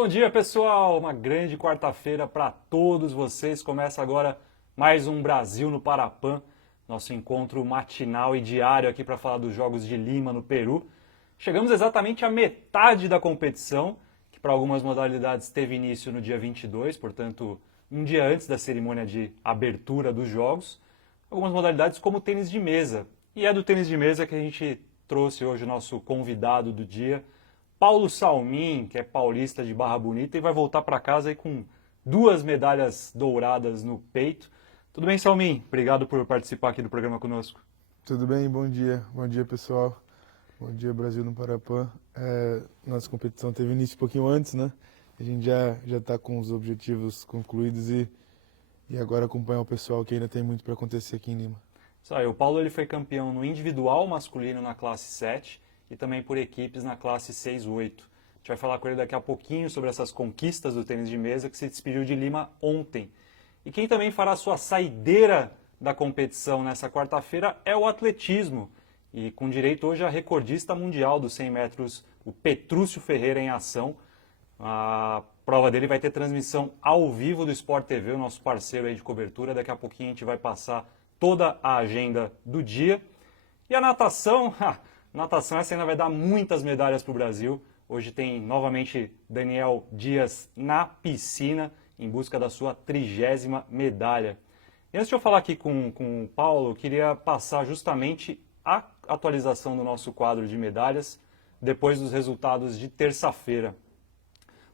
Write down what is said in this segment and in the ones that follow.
Bom dia, pessoal! Uma grande quarta-feira para todos vocês. Começa agora mais um Brasil no Parapan, nosso encontro matinal e diário aqui para falar dos Jogos de Lima, no Peru. Chegamos exatamente à metade da competição, que para algumas modalidades teve início no dia 22, portanto, um dia antes da cerimônia de abertura dos Jogos. Algumas modalidades como o tênis de mesa. E é do tênis de mesa que a gente trouxe hoje o nosso convidado do dia, Paulo Salmin, que é paulista de Barra Bonita e vai voltar para casa aí com 2 medalhas douradas no peito. Tudo bem, Salmin? Obrigado por participar aqui do programa conosco. Tudo bem? Bom dia pessoal. Bom dia Brasil no Parapan. Nossa competição teve início um pouquinho antes, né? A gente já está com os objetivos concluídos e agora acompanhar o pessoal que ainda tem muito para acontecer aqui em Lima. Isso aí, o Paulo ele foi campeão no individual masculino na classe 7 e também por equipes na classe 6-8. A gente vai falar com ele daqui a pouquinho sobre essas conquistas do tênis de mesa que se despediu de Lima ontem. E quem também fará sua saideira da competição nessa quarta-feira é o atletismo. E com direito hoje a recordista mundial dos 100 metros, o Petrúcio Ferreira em ação. A prova dele vai ter transmissão ao vivo do Sport TV, o nosso parceiro aí de cobertura. Daqui a pouquinho a gente vai passar toda a agenda do dia. E a natação, natação essa ainda vai dar muitas medalhas para o Brasil. Hoje tem novamente Daniel Dias na piscina em busca da sua 30ª medalha. E antes de eu falar aqui com o Paulo, eu queria passar justamente a atualização do nosso quadro de medalhas depois dos resultados de terça-feira.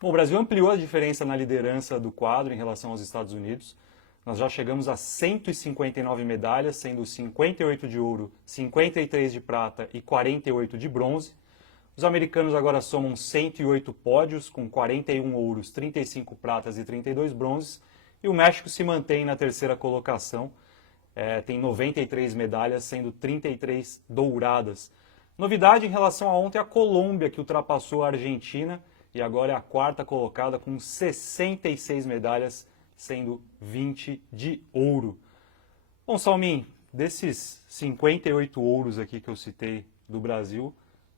Bom, o Brasil ampliou a diferença na liderança do quadro em relação aos Estados Unidos. Nós já chegamos a 159 medalhas, sendo 58 de ouro, 53 de prata e 48 de bronze. Os americanos agora somam 108 pódios, com 41 ouros, 35 pratas e 32 bronzes. E o México se mantém na terceira colocação, tem 93 medalhas, sendo 33 douradas. Novidade em relação a ontem, a Colômbia, que ultrapassou a Argentina e agora é a quarta colocada com 66 medalhas, sendo 20 de ouro. Bom, Salmin, desses 58 ouros aqui que eu citei do Brasil,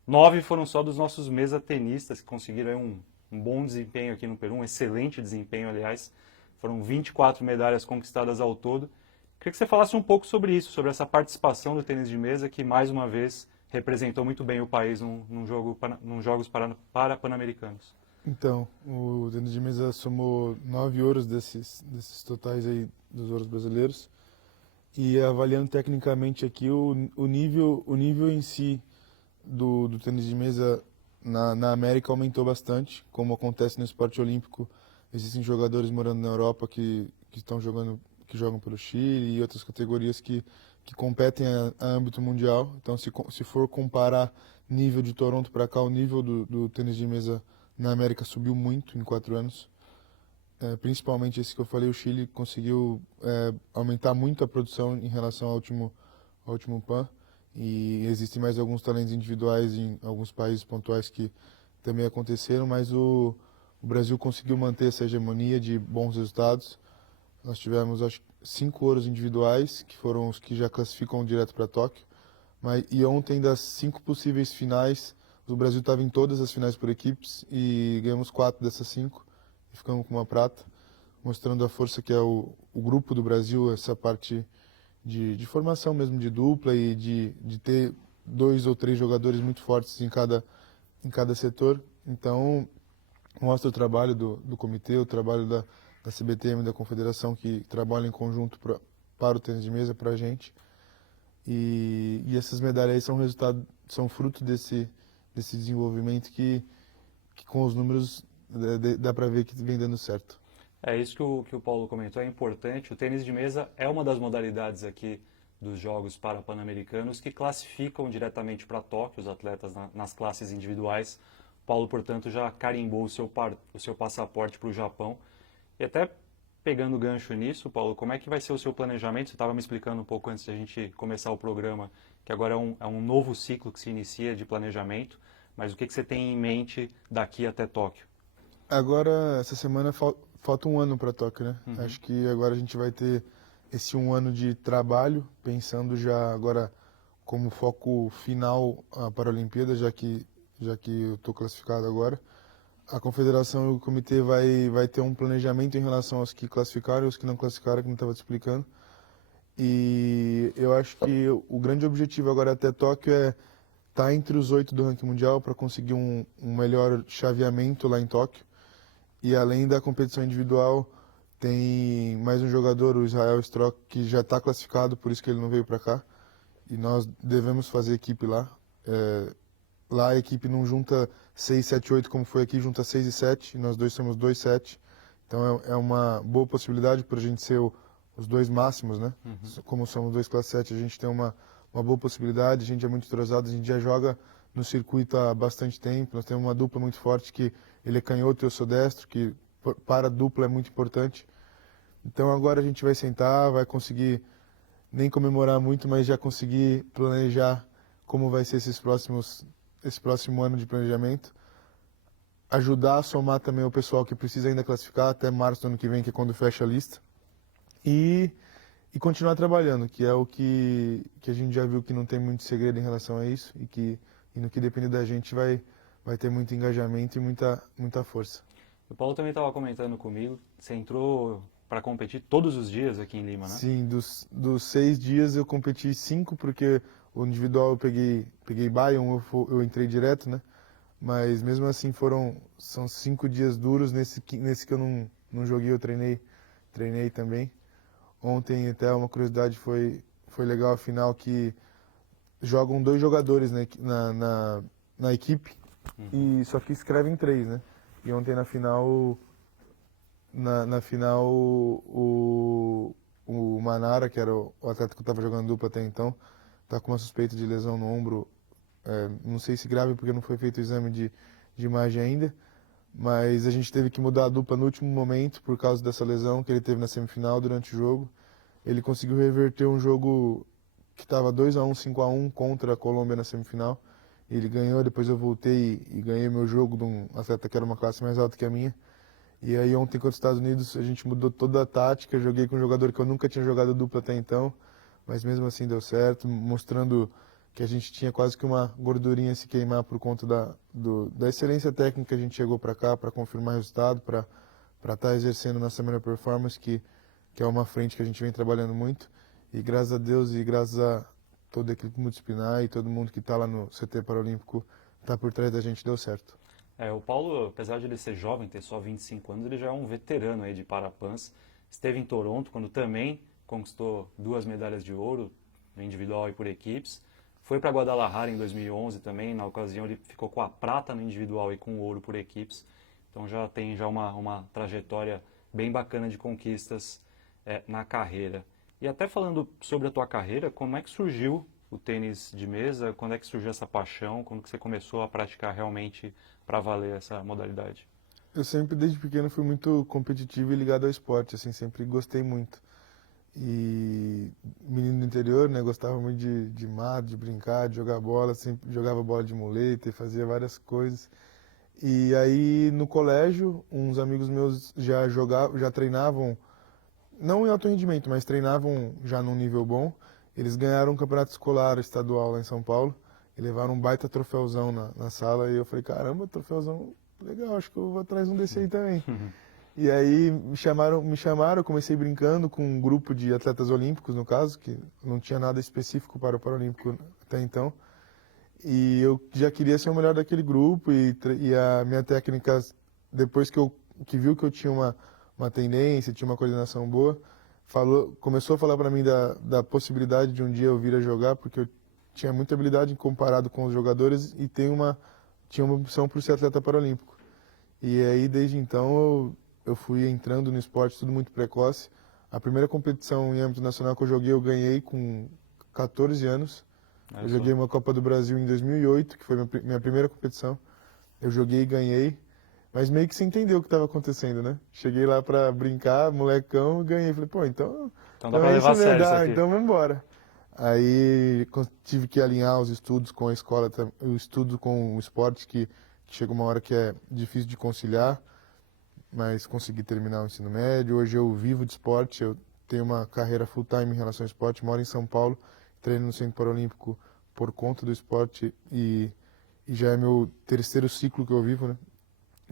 9 foram só dos nossos mesatenistas, que conseguiram um bom desempenho aqui no Peru, um excelente desempenho, aliás. Foram 24 medalhas conquistadas ao todo. Queria que você falasse um pouco sobre isso, sobre essa participação do tênis de mesa, que mais uma vez representou muito bem o país num Jogos Pan-Americanos. Então, o tênis de mesa somou 9 ouros desses totais aí dos ouros brasileiros. E avaliando tecnicamente aqui o nível em si do tênis de mesa na América aumentou bastante, como acontece no esporte olímpico. Existem jogadores morando na Europa que jogam pelo Chile e outras categorias que competem a âmbito mundial. Então, se for comparar nível de Toronto para cá, o nível do tênis de mesa na América subiu muito em 4 anos. Principalmente esse que eu falei, o Chile conseguiu aumentar muito a produção em relação ao último PAN. E existem mais alguns talentos individuais em alguns países pontuais que também aconteceram, mas o Brasil conseguiu manter essa hegemonia de bons resultados. Nós tivemos, acho, 5 ouros individuais, que foram os que já classificam direto para Tóquio. E ontem, das 5 possíveis finais, o Brasil estava em todas as finais por equipes e ganhamos 4 dessas 5 e ficamos com uma prata, mostrando a força que é o grupo do Brasil, essa parte de formação mesmo de dupla e de ter 2 ou 3 jogadores muito fortes em cada setor. Então, mostra o trabalho do comitê, o trabalho da CBTM, da confederação, que trabalham em conjunto para o tênis de mesa, para a gente. E essas medalhas aí são fruto desse desenvolvimento que com os números dá para ver que vem dando certo. É isso que o Paulo comentou, é importante. O tênis de mesa é uma das modalidades aqui dos Jogos Pan-Americanos que classificam diretamente para Tóquio os atletas nas classes individuais. O Paulo, portanto, já carimbou o seu passaporte para o Japão. E até pegando o gancho nisso, Paulo, como é que vai ser o seu planejamento? Você estava me explicando um pouco antes de a gente começar o programa, que agora é um novo ciclo que se inicia de planejamento, mas o que você tem em mente daqui até Tóquio? Agora, essa semana falta um ano para Tóquio, né? Uhum. Acho que agora a gente vai ter esse um ano de trabalho, pensando já agora como foco final para a Olimpíada, já que eu estou classificado agora. a confederação e o comitê vai ter um planejamento em relação aos que classificaram e os que não classificaram, como eu estava te explicando. E eu acho que o grande objetivo agora até Tóquio é estar entre os 8 do ranking mundial para conseguir um melhor chaveamento lá em Tóquio. E além da competição individual, tem mais um jogador, o Israel Strock, que já está classificado, por isso que ele não veio para cá. E nós devemos fazer equipe lá. Lá a equipe não junta 6, 7, 8 como foi aqui, junta 6 e 7. Nós dois somos 2, 7. Então é uma boa possibilidade para a gente ser os dois máximos, né? Como somos 2 classe 7, a gente tem uma boa possibilidade. A gente é muito entrosado, a gente já joga no circuito há bastante tempo. Nós temos uma dupla muito forte que ele é canhoto e eu sou destro, que para a dupla é muito importante. Então agora a gente vai sentar, vai conseguir nem comemorar muito, mas já conseguir planejar como vai ser esse próximo ano de planejamento. Ajudar a somar também o pessoal que precisa ainda classificar até março do ano que vem, que é quando fecha a lista. E continuar trabalhando, que é o que a gente já viu que não tem muito segredo em relação a isso e no que depende da gente vai ter muito engajamento e muita força. O Paulo também estava comentando comigo, você entrou para competir todos os dias aqui em Lima, né? Sim, dos 6 dias eu competi 5, porque o individual eu peguei Bion, eu entrei direto, né? Mas mesmo assim são 5 dias duros, nesse que eu não joguei, eu treinei também. Ontem até uma curiosidade foi legal a final que jogam 2 jogadores, né, na equipe, e só que escrevem 3, né? E ontem na final o Manara, que era o atleta que eu estava jogando dupla até então, tá com uma suspeita de lesão no ombro, não sei se grave porque não foi feito o exame de imagem ainda, mas a gente teve que mudar a dupla no último momento por causa dessa lesão que ele teve na semifinal durante o jogo. Ele conseguiu reverter um jogo que estava 2-1, 5-1 contra a Colômbia na semifinal. Ele ganhou, depois eu voltei e ganhei meu jogo de um atleta que era uma classe mais alta que a minha. E aí ontem contra os Estados Unidos a gente mudou toda a tática, joguei com um jogador que eu nunca tinha jogado dupla até então, mas mesmo assim deu certo, mostrando que a gente tinha quase que uma gordurinha a se queimar por conta da excelência técnica que a gente chegou para cá, para confirmar o resultado, para estar exercendo nossa melhor performance, que é uma frente que a gente vem trabalhando muito. E graças a Deus e graças a toda a equipe multidisciplinar e todo mundo que está lá no CT Paralímpico está por trás da gente, deu certo. O Paulo, apesar de ele ser jovem, ter só 25 anos, ele já é um veterano aí de parapans. Esteve em Toronto, quando também conquistou 2 medalhas de ouro, no individual e por equipes. Foi para Guadalajara em 2011 também, na ocasião ele ficou com a prata no individual e com o ouro por equipes. Então já tem uma trajetória bem bacana de conquistas na carreira. E até falando sobre a tua carreira, como é que surgiu o tênis de mesa? Quando é que surgiu essa paixão? Quando que você começou a praticar realmente para valer essa modalidade? Eu sempre, desde pequeno, fui muito competitivo e ligado ao esporte, assim, sempre gostei muito. E menino do interior, né, gostava muito de mato, de brincar, de jogar bola, sempre jogava bola de muleta e fazia várias coisas. E aí no colégio, uns amigos meus já treinavam, não em alto rendimento, mas treinavam já num nível bom. Eles ganharam um campeonato escolar estadual lá em São Paulo e levaram um baita troféuzão na sala. E eu falei, caramba, troféuzão legal, acho que eu vou atrás de um desse aí também. E aí me chamaram, eu comecei brincando com um grupo de atletas olímpicos, no caso, que não tinha nada específico para o Paralímpico até então. E eu já queria ser o melhor daquele grupo e a minha técnica, depois que viu que eu tinha uma tendência, tinha uma coordenação boa, começou a falar para mim da possibilidade de um dia eu vir a jogar, porque eu tinha muita habilidade comparado com os jogadores e tinha uma opção por ser atleta paralímpico. E aí, desde então, eu fui entrando no esporte tudo muito precoce. A primeira competição em âmbito nacional que eu joguei, eu ganhei com 14 anos. Eu joguei uma Copa do Brasil em 2008, que foi minha primeira competição. Eu joguei e ganhei, mas meio que sem entender o que estava acontecendo, né? Cheguei lá para brincar, molecão, ganhei. Falei, pô, então Dá para levar a sério isso aqui. então vamos embora. Aí tive que alinhar os estudos com a escola, o estudo com o esporte, que chega uma hora que é difícil de conciliar, mas consegui terminar o ensino médio. Hoje eu vivo de esporte, eu tenho uma carreira full-time em relação ao esporte, moro em São Paulo, treino no Centro Paralímpico por conta do esporte e já é meu terceiro ciclo que eu vivo, né?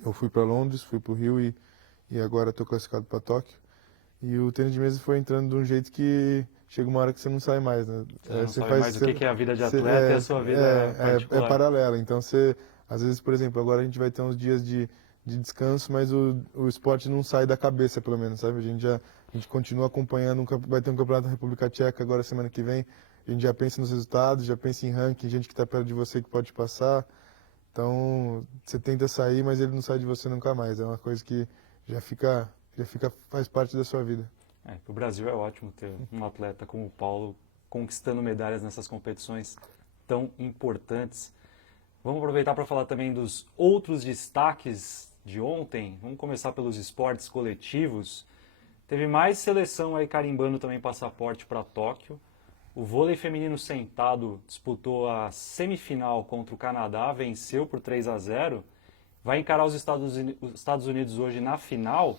Eu fui para Londres, fui para o Rio e agora estou classificado para Tóquio. E o tênis de mesa foi entrando de um jeito que chega uma hora que você não sai mais, né? Você não sabe mais o que é a vida de atleta e a sua vida é particular. paralela. Então você, às vezes, por exemplo, agora a gente vai ter uns dias de descanso, mas o esporte não sai da cabeça, pelo menos, sabe? A gente continua acompanhando, vai ter um campeonato da República Tcheca agora semana que vem. A gente já pensa nos resultados, já pensa em ranking, gente que está perto de você que pode passar. Então, você tenta sair, mas ele não sai de você nunca mais. É uma coisa que faz parte da sua vida. Para o Brasil é ótimo ter um atleta como o Paulo conquistando medalhas nessas competições tão importantes. Vamos aproveitar para falar também dos outros destaques de ontem. Vamos começar pelos esportes coletivos. Teve mais seleção aí carimbando também passaporte para Tóquio. O vôlei feminino sentado disputou a semifinal contra o Canadá, venceu por 3-0. Vai encarar os Estados Unidos hoje na final.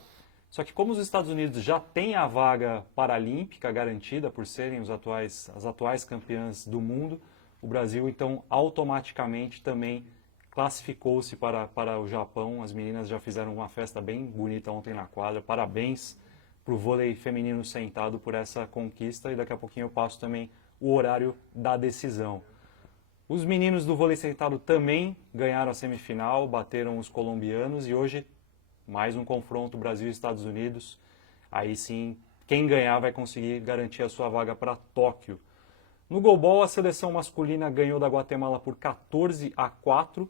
Só que como os Estados Unidos já têm a vaga paralímpica garantida por serem as atuais campeãs do mundo, o Brasil então automaticamente também classificou-se para o Japão. As meninas já fizeram uma festa bem bonita ontem na quadra. Parabéns para o vôlei feminino sentado por essa conquista, e daqui a pouquinho eu passo também o horário da decisão. Os meninos do vôlei sentado também ganharam a semifinal, bateram os colombianos, e hoje mais um confronto Brasil e Estados Unidos. Aí sim, quem ganhar vai conseguir garantir a sua vaga para Tóquio. No goalball, a seleção masculina ganhou da Guatemala por 14-4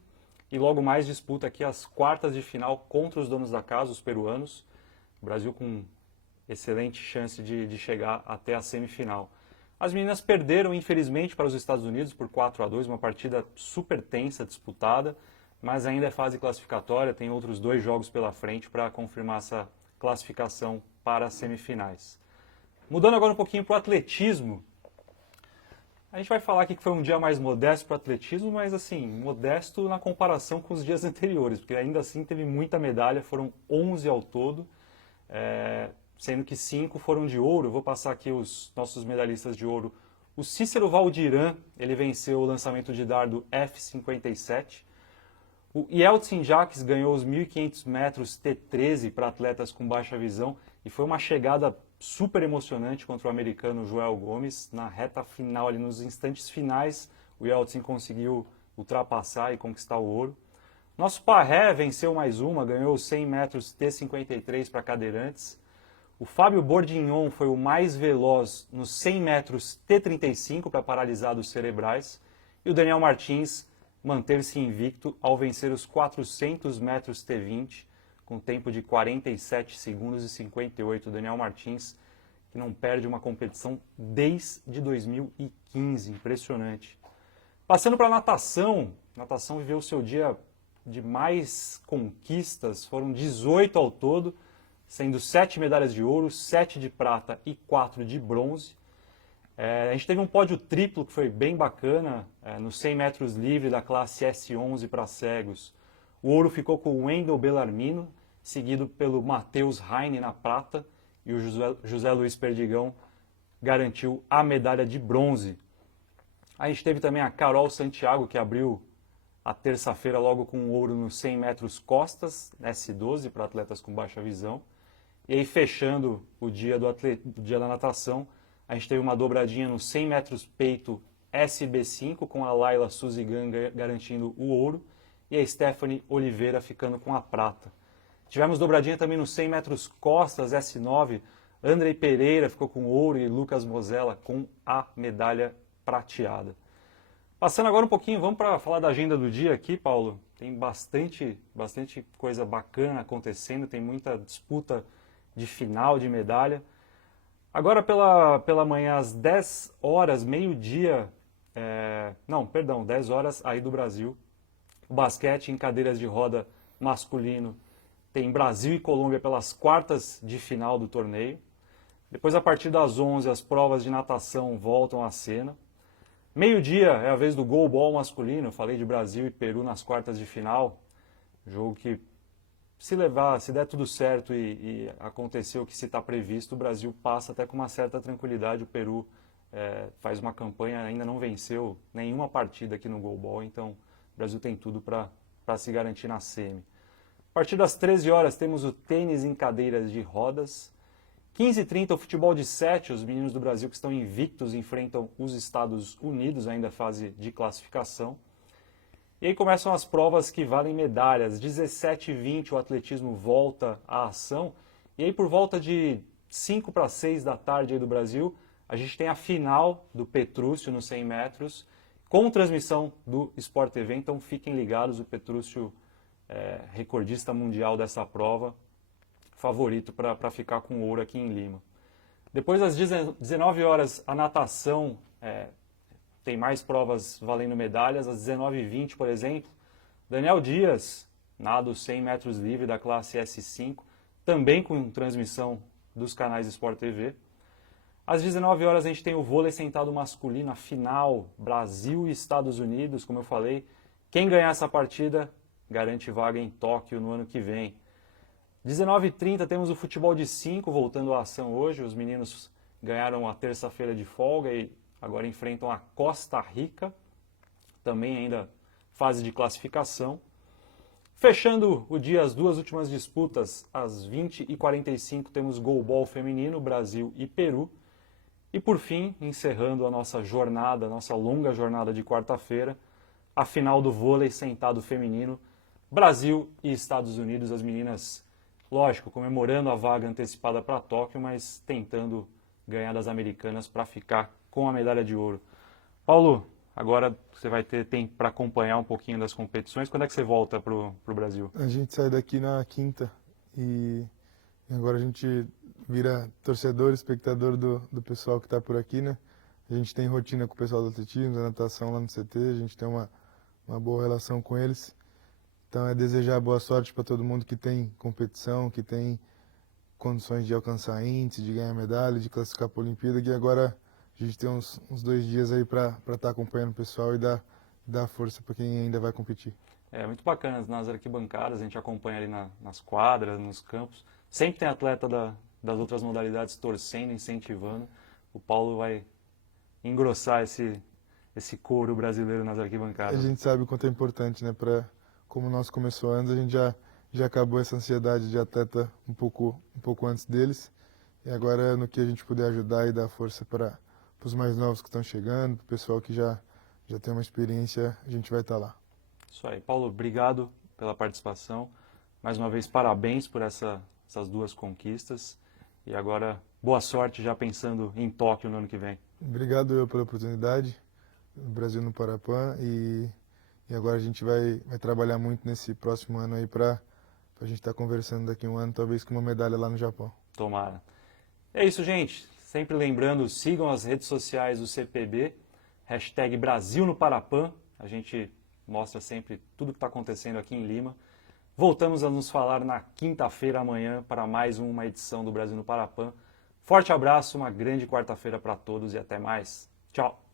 e logo mais disputa aqui as quartas de final contra os donos da casa, os peruanos. O Brasil com excelente chance de chegar até a semifinal. As meninas perderam, infelizmente, para os Estados Unidos por 4-2, uma partida super tensa, disputada, mas ainda é fase classificatória, tem outros 2 jogos pela frente para confirmar essa classificação para as semifinais. Mudando agora um pouquinho para o atletismo, a gente vai falar aqui que foi um dia mais modesto para o atletismo, mas assim, modesto na comparação com os dias anteriores, porque ainda assim teve muita medalha, foram 11 ao todo, sendo que 5 foram de ouro. Eu vou passar aqui os nossos medalhistas de ouro. O Cícero Valdiran, ele venceu o lançamento de dardo F57. O Yeltsin Jacques ganhou os 1.500 metros T13 para atletas com baixa visão e foi uma chegada super emocionante contra o americano Joel Gomes. Na reta final, ali nos instantes finais, o Yeltsin conseguiu ultrapassar e conquistar o ouro. Nosso Parré venceu mais uma, ganhou os 100 metros T53 para cadeirantes. O Fábio Bordignon foi o mais veloz nos 100 metros T35 para paralisados cerebrais. E o Daniel Martins manter-se invicto ao vencer os 400 metros T20 com tempo de 47 segundos e 58. O Daniel Martins, que não perde uma competição desde 2015, impressionante. Passando para a natação, a natação viveu o seu dia de mais conquistas, foram 18 ao todo, sendo 7 medalhas de ouro, 7 de prata e 4 de bronze. A gente teve um pódio triplo que foi bem bacana, nos 100 metros livre da classe S11 para cegos. O ouro ficou com o Wendel Bellarmino, seguido pelo Matheus Heine na prata, e o José Luiz Perdigão garantiu a medalha de bronze. A gente teve também a Carol Santiago, que abriu a terça-feira logo com o ouro nos 100 metros costas, S12 para atletas com baixa visão. E aí, fechando o dia do dia da natação, a gente teve uma dobradinha nos 100 metros peito SB5, com a Laila Suzigan garantindo o ouro e a Stephanie Oliveira ficando com a prata. Tivemos dobradinha também nos 100 metros costas S9, Andrei Pereira ficou com ouro e Lucas Mosella com a medalha prateada. Passando agora um pouquinho, vamos para falar da agenda do dia aqui, Paulo. Tem bastante coisa bacana acontecendo, tem muita disputa de final de medalha. Agora pela manhã, às 10 horas, meio-dia, 10 horas aí do Brasil, o basquete em cadeiras de roda masculino tem Brasil e Colômbia pelas quartas de final do torneio. Depois, a partir das 11, as provas de natação voltam à cena. Meio-dia é a vez do goalball masculino, eu falei de Brasil e Peru nas quartas de final, jogo que se der tudo certo e acontecer o que se está previsto, o Brasil passa até com uma certa tranquilidade. O Peru faz uma campanha, ainda não venceu nenhuma partida aqui no goalball, então o Brasil tem tudo para se garantir na semi. partir das 13 horas temos o tênis em cadeiras de rodas. 15h30 o futebol de 7, os meninos do Brasil que estão invictos enfrentam os Estados Unidos, ainda fase de classificação. E aí começam as provas que valem medalhas. 17h20 o atletismo volta à ação. E aí por volta de 5 para 6 da tarde aí do Brasil, a gente tem a final do Petrúcio nos 100 metros, com transmissão do Sport TV. Então fiquem ligados, o Petrúcio recordista mundial dessa prova, favorito para ficar com ouro aqui em Lima. Depois às 19 horas a natação, tem mais provas valendo medalhas. Às 19h20, por exemplo, Daniel Dias, nado 100 metros livre da classe S5, também com transmissão dos canais Sport TV. Às 19 horas a gente tem o vôlei sentado masculino, a final, Brasil e Estados Unidos, como eu falei. Quem ganhar essa partida garante vaga em Tóquio no ano que vem. 19h30 temos o futebol de 5 voltando à ação hoje. Os meninos ganharam a terça-feira de folga e agora enfrentam a Costa Rica, também ainda fase de classificação. Fechando o dia, as duas últimas disputas, às 20h45 temos goalball feminino, Brasil e Peru. E por fim, encerrando a nossa jornada, nossa longa jornada de quarta-feira, a final do vôlei sentado feminino, Brasil e Estados Unidos. As meninas, lógico, comemorando a vaga antecipada para Tóquio, mas tentando ganhar das americanas para ficar com a medalha de ouro. Paulo, agora você vai ter tempo para acompanhar um pouquinho das competições. Quando é que você volta para o Brasil? A gente sai daqui na quinta e agora a gente vira torcedor, espectador do pessoal que está por aqui, né? A gente tem rotina com o pessoal do atletismo, da natação lá no CT, a gente tem uma boa relação com eles. Então é desejar boa sorte para todo mundo que tem competição, que tem condições de alcançar índice, de ganhar medalha, de classificar para a Olimpíada, que agora a gente tem uns 2 dias aí para estar acompanhando o pessoal e dar força para quem ainda vai competir. É muito bacana nas arquibancadas, a gente acompanha ali nas quadras, nos campos. Sempre tem atleta das outras modalidades torcendo, incentivando. O Paulo vai engrossar esse couro brasileiro nas arquibancadas. A gente sabe o quanto é importante, né? Como o nosso começou antes, a gente já acabou essa ansiedade de atleta um pouco antes deles. E agora, no que a gente puder ajudar e dar força para os mais novos que estão chegando, para o pessoal que já tem uma experiência, a gente vai estar lá. Isso aí. Paulo, obrigado pela participação. Mais uma vez, parabéns por essas duas conquistas. E agora, boa sorte já pensando em Tóquio no ano que vem. Obrigado eu pela oportunidade, no Brasil no Parapan. E agora a gente vai trabalhar muito nesse próximo ano aí para a gente estar conversando daqui a um ano, talvez com uma medalha lá no Japão. Tomara. É isso, gente. Sempre lembrando, sigam as redes sociais do CPB, hashtag Brasil no Parapan. A gente mostra sempre tudo que está acontecendo aqui em Lima. Voltamos a nos falar na quinta-feira amanhã para mais uma edição do Brasil no Parapan. Forte abraço, uma grande quarta-feira para todos e até mais. Tchau!